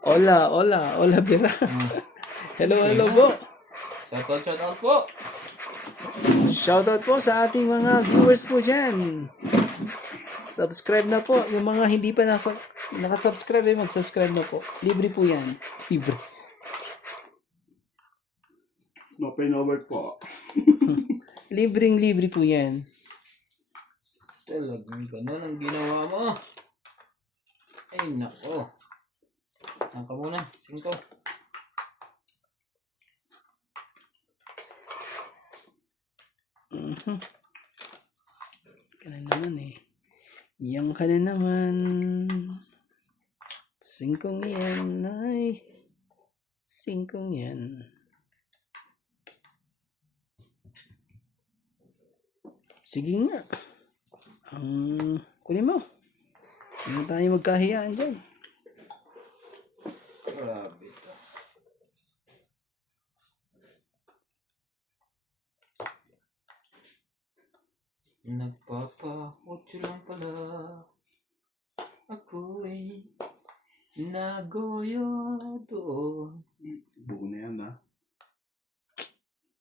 Hola, Bira. Hello po. Shoutout po. Shoutout po sa ating mga viewers po dyan. Subscribe na po. Yung mga hindi pa nakasubscribe, mag-subscribe na po. Libre po yan. Libre. No pay no work po. Libre po yan. Talagang ganun ang ginawa mo. Ay, nako. Saan ka muna? 5. Ka na naman eh. Yang ka na naman. 5 yan ay 5 yan. Sige nga. Kunin mo. Hindi tayo magkahiyaan dyan. Grabe ka. Nagpapahotyo lang pala. Ako'y nagoyo doon. Buo na yan ha.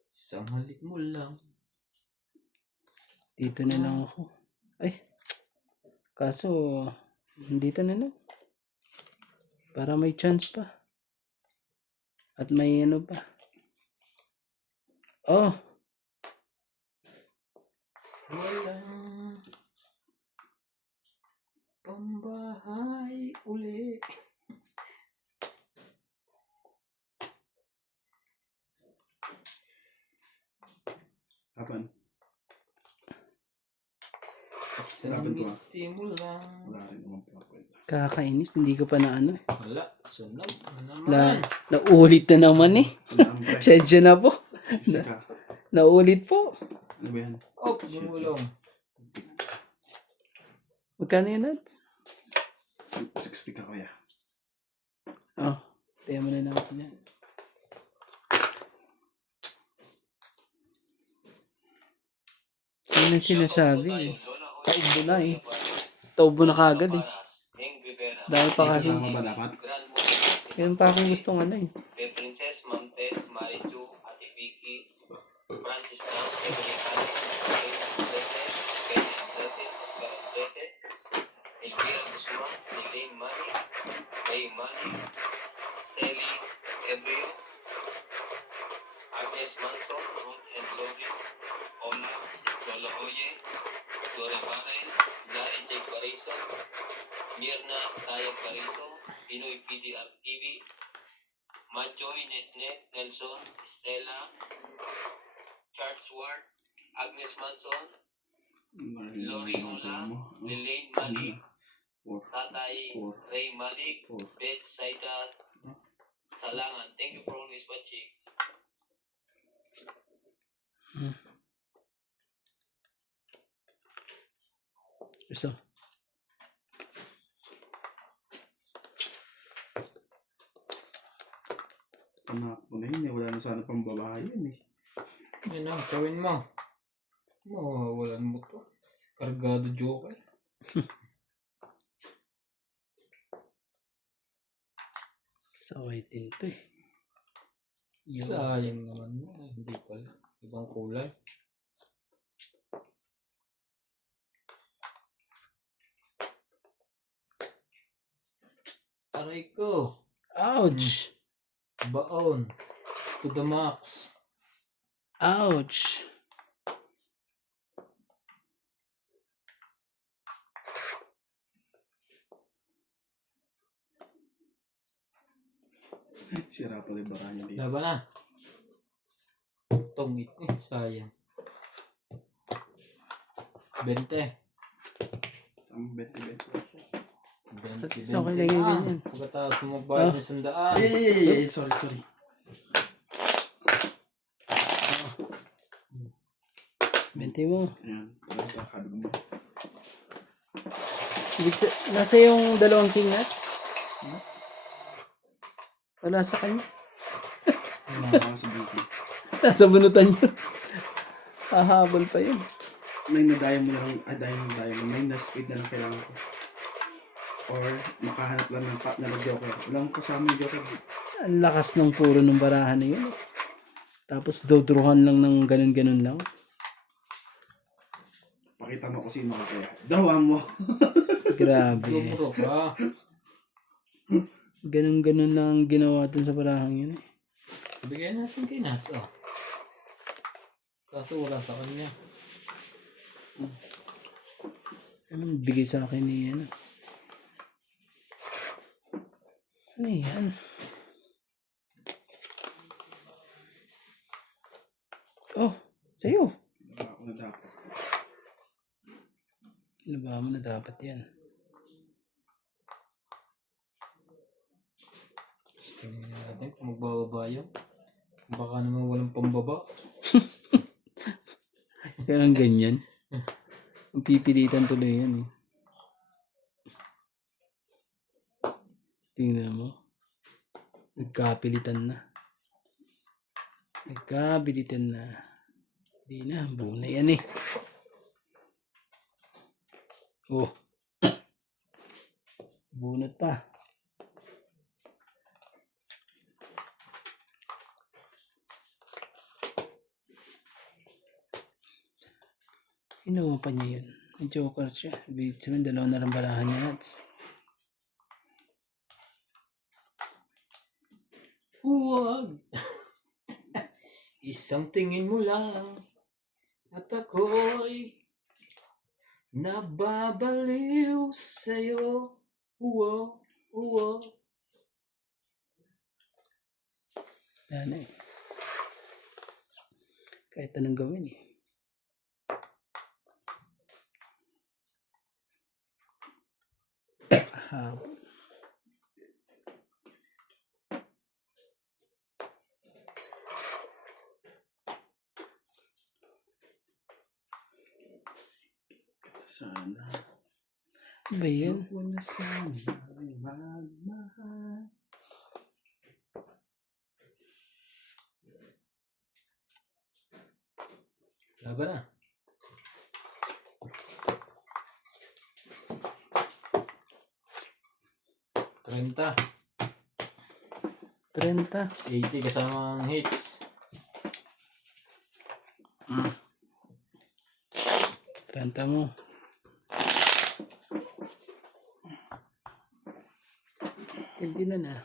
Isang halik mo lang. Dito na lang ako. Ay. Kaso, dito na lang. Para may chance pa. At may ano pa. Oh. Walang pambahay uli. Kapan? Isang Grabe ko, ngiti mo lang. Wala rin naman pala kwenta. Kakainis. Hindi ko pa na ano. Wala, sunog na naman. Naulit na naman eh. Sila ang pre. Chedya na po. 60 ka. Naulit po. Ano ba yan? Oh, gumulong. Magkano yun, Nats? 60 ka kuya. Oh. Tayo mo na natin yan. Ano sinasabi eh. Taubo na eh. Taubo na kagad eh. Dahil pa kasi. Kasama ba dapat? Kaya pa akong gustong ano eh. Princess, Ma'am Tess, Marichu, Ate Vicky, Francis Lam, Evelyn Alex, Bete, Elvira Guzman, Elaine Mani, May Mani, Sally Ebrio, Agnes Manson, Ruth and Glory, Ola, Lola Oye, Dora Baray, Larry J. Bariso, Mirna Tayag Bariso, Pinoy PDR TV, Majoy, Netnet, Nelson, Stella, Charles Ward, Agnes Manson, Lori Ola, Lelaine Malik, Tatay Ray Malik, Beth Saida Salangan. Thank you for always watching. Gusto. Anak mo na yun eh. Wala na sana pang babae yun eh. Yan ang gawin mo. Mawawalan mo to. Kargado joker. Sawitin to eh. Sayang naman na. Hindi pala. Ibang kulay. Aray ko. Ouch! Baon. To the max. Ouch! Sira pala yung bara niya dito. Laban na. Tongit eh. Sayang. 20. Ang 20-20. 20. Okay lang yung ganyan. Pagkatapos mo magbayad ng 100. Sorry. 20 mo. Ayan. Wala kakabig mo. Nasa yung 2 king nuts? Wala sa kanya. Wala ka sa beauty. Nasa bunutan niya. Hahabol pa yun. May na-diamond na lang. Diamond. May na-speed na lang kailangan ko. Or makahanap lang ng partner na joker. Walang kasama yung joker. Ang lakas ng puro ng barahan na yun. Tapos dodruhan lang ng ganun-ganun lang. Pakita mo kung sino ka kaya. Drawan mo. Grabe. Lumuro ka. Ganun-ganun lang ang ginawa dun sa barahang yun. Bigyan natin kay Nats, oh. Kaso wala sa kanya. Anong bigay sa akin ni ano? Ano yan? Oh, sa'yo. Ako na dapat. Ano mo na dapat yan? Tingnan natin kung magbababa yun. Baka naman walang pambaba. Parang ganyan. Ang pipilitan tuloy yan eh. Tingnan mo. Nagkapilitan na. Nagkabilitan na. Di na, buo na yan eh. Oh. Bunot pa. Inuwa pa niya yun. May joker siya. Ibig sabihin, dalawa na lang barahan niya, Nats. Huwag! Isang tingin mo lang at ako'y nababaliw sa'yo. Uwo, uwo. Wala na eh. Kahit anong gawin eh. Habol. Sana. Ano ba yan? Ako na sana ay magmahal. Laban na. Trenta. 30. 80 kasamang hits. 30 mo. Hindi na na.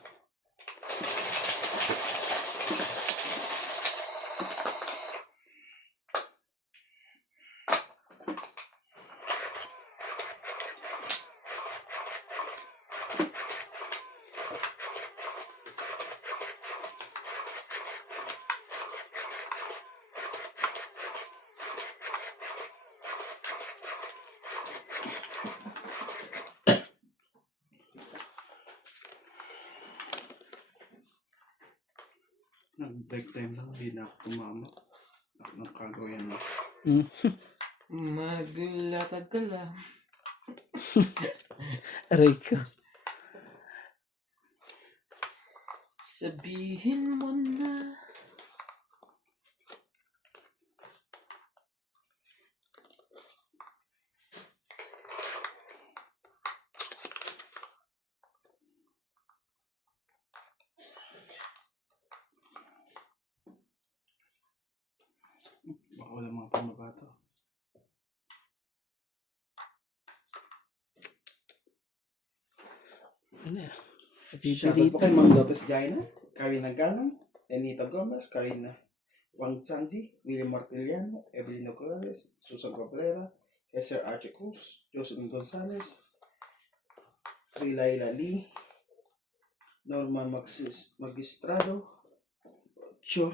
Nag-break time lang. Hindi na ako tumama. Nagkagawa na. Hmm. Maglatag ka lang. Aray ko. Sabihin mo na. Baka wala mga pamabato. Ano yan? Shoutout po Napipilitan. kay Ma'am Lopez Jaina, Karina Galang, Anita Gomez, Karina Wang Sanji, William Martiliano, Evelyn Oculares, Susan Cabrera, kay Sir Archie Cruz, Jocelyn Gonzalez, kay Laila Lee, Norman Magistrado, Cho,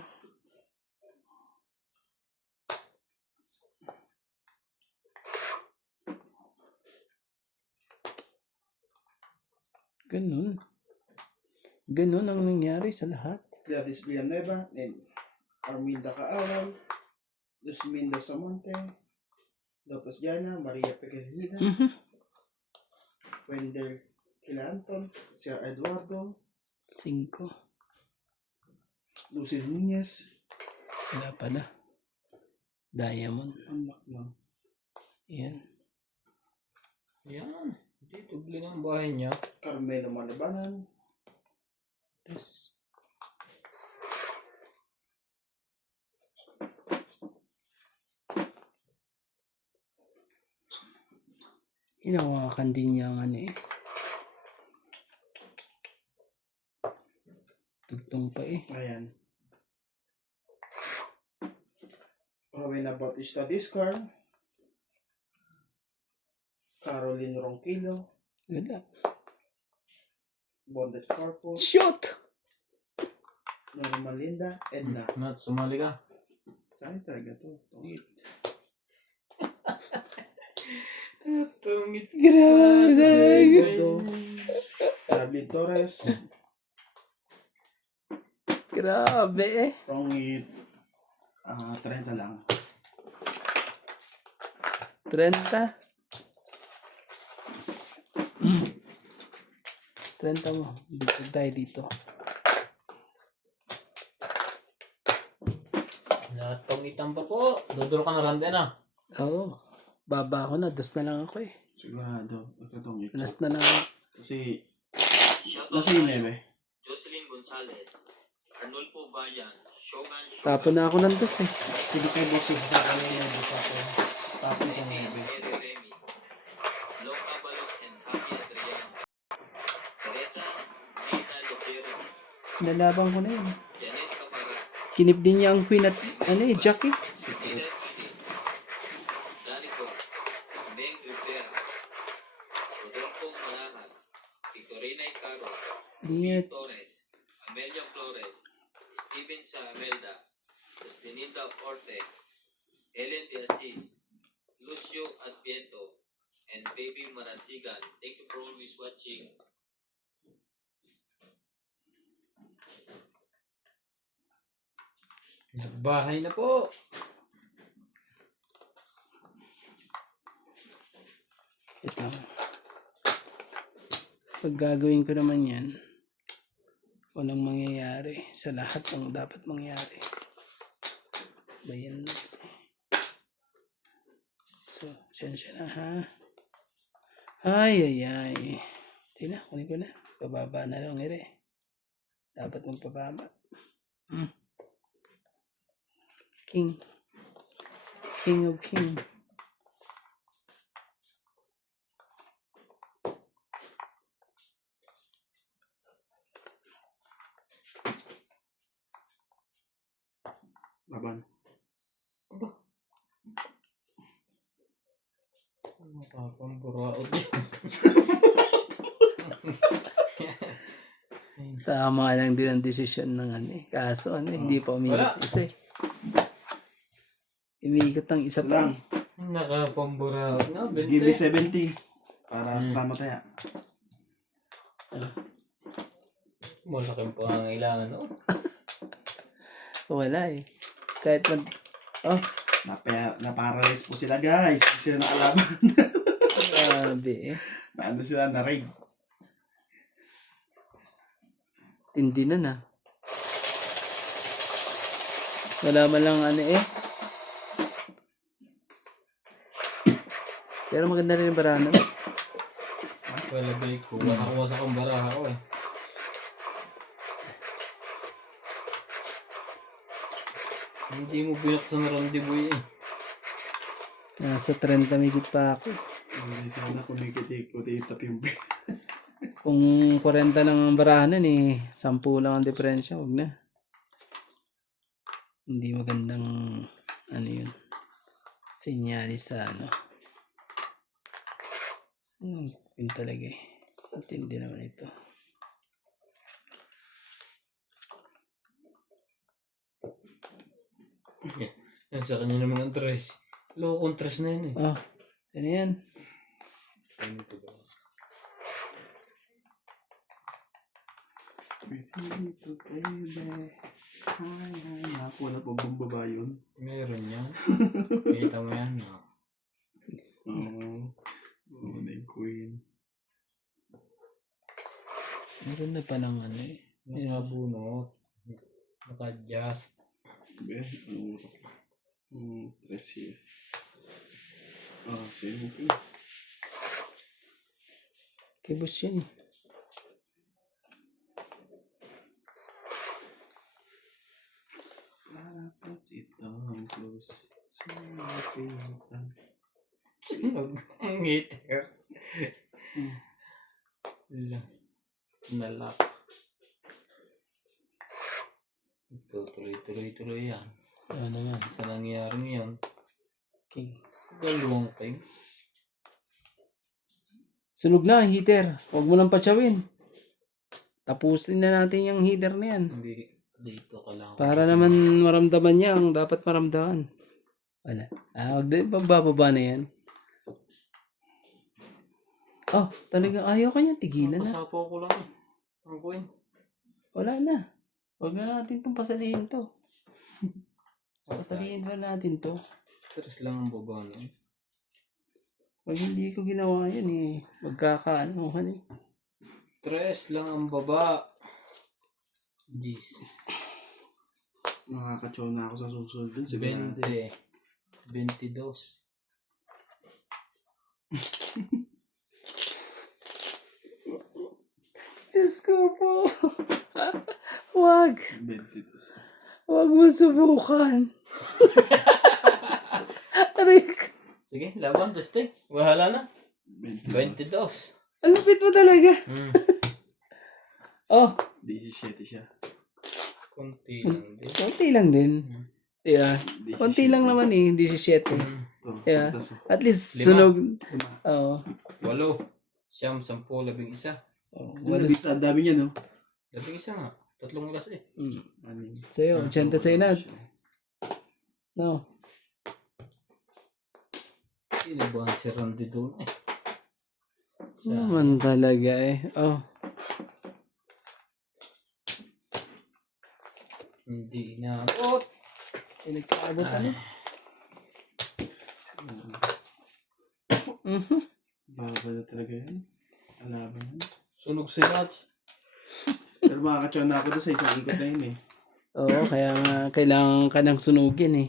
Ganun. Ganun ang nangyari sa lahat. Gladys Villanueva, and Arminda Kaawal, Luzminda Samonte, Lopez Jana, Maria Pequejida, Wendell Kilanton, Sir Eduardo, 5. Lucy Nunez, Wala pala. Diamond. anak ng Yan. Yan. Dito, bling ang bahay niya. Carmelo Malabanan. Tapos, hinawakan din niya ang ano eh. Tugtong pa eh. Ayan. Rowena Bautista Discar. Caroline Ronquillo. Ganda. Bonded Corpus. Shoot! Norma Linda. Edna. Mat, sumali ka. Saan talaga to? Tungit. Tungit. Grabe! Gordo. David Torres. Grabe eh. Tungit. 30 lang. 30. 30 mo. Dito tayo dito. Natungitan pa po. Duduro ka na lang din ah. Oo. Baba ako na. Dos na lang ako eh. Sigurado. Ito tungit. Last na lang ako. Kasi, Shoutout nasa yun tayo. eh. Jocelyn Gonzalez, Arnulfo Bayan, Shogun Tapon na ako ng dos eh. Hindi kayo boss sa kanina. Sa akin. Tapos sa nebe. Eri Remy, Lok Abalos and Happy Adriano, Teresa Nina Lopero, Nalaban ko na yun. Janet Caparas, Kinip din niya ang queen at ano eh, Jackie. Ida Edith, Dalico, Beng Rivera, Rodolfo Malahan, Victorina Icaro, Di niya, Torres, Amelia Flores, Steven Sa Amelda, Espinita Orte, Helen de Assis, Lucio Adviento, and Baby Marasigan. Thank you for always watching. Bahay na po. ito. Pag gagawin ko naman yan, walang mangyayari sa lahat ng dapat mangyari. Bayan na. So, sensya na ha. Ay. Sina, kunin ko na. Pababa na lang ere. Dapat magpababa. King. King of King. Laban. Matapang buraot yun. Tama lang din ang desisyon ng ano eh. Kaso ano, hindi pa Wala. umiikot isa eh. Umiikot ang isa pa Lang. eh. Nakapamburaot na. Give me 20. 70. Para kasama tayo. Malaking pangangailangan no? Wala eh. Kahit mag... Oh, Na-paralyze po sila guys. Hindi sila nakalaban. grabe eh. Naano sila na-raid. Tindi na na. Wala man lang ano eh. Pero maganda rin yung barano. Wala ba ko. Nakakuha sa kong baraha ko eh. Hindi mo binuksan ng randiboy eh. Nasa 30 migit pa ako. Hindi sila na kumikit-ikot-itap yung Kung 40 lang ang barahanan eh, 10 lang ang diferensya, wag na. Hindi magandang ano yun. Senyalis sa ano. Yun talaga eh. Matindi naman ito. Yan sa kanya naman ang tres. Lokong tres na yun eh. Oh, ano yan? Ganito ba? Dito, baby. Hi. Nakuha na po bumaba yun. Meron yan. Kita mo yan. No? Oo. Oo, na yung queen. Meron na pa ng ano eh. Nakabunot. Naka-adjust. Be, ano utak ko? Tres here. Ah, same okay. Kay boss yan eh. Malapit si Tom Cruise. Sa kapitan. Ang heater. Nalak. Ito, tuloy-tuloy yan. Ano nga. Sa nangyari ngayon, Okay. dalawang time. Sunog na ang heater. Huwag mo nang patsawin. Tapusin na natin yung heater na yan. Hindi, dito ka lang. Para naman maramdaman niya ang dapat maramdaman. Wala. Huwag din. Pagbababa na yan. Oh, talagang ayaw kanya. Tigilan na. Pasapaw ko lang eh. Ang coin. Wala na. Huwag na natin itong pasalihin to. Pasalihin ba natin to? Stress lang ang baba no? Pag hindi ko ginawa yun eh. Magkakaanuhan eh. Stress lang ang baba. Jeez. Nakakachow na ako sa susunod dun. Siguro natin. 20. 22. Diyos ko po. Wag. 22. Wag mo subukan. Rick. Sige, laban, Dustin. Wahala na. 22. Ang lupit mo talaga. Oh, 17 siya. Kunti lang din. konti lang din. Yeah. Konti lang naman eh, 17. Ito, Yeah. tas, At least 5. sunog. 5. Oo. 8. Siyam, 10, 11. Oh, Walis. Ang dami niya, no? 11 nga. 3 oras eh. Anim. Sa'yo, 80 sa'yo nat. No. Sino ba ang si Randy doon eh? Naman talaga eh. Oh. Hindi na. Oh! Pinagkaabot ano? Baba na talaga yun. Alaban yun. Sunog si Nats. Pero makakachow na ako doon sa isang ikot na yun eh. Oo, kaya nga kailangan ka nang sunugin eh.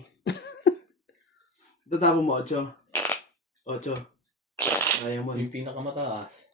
Tatapon mo, 8. 8. Kaya mo. Yung pinakamataas.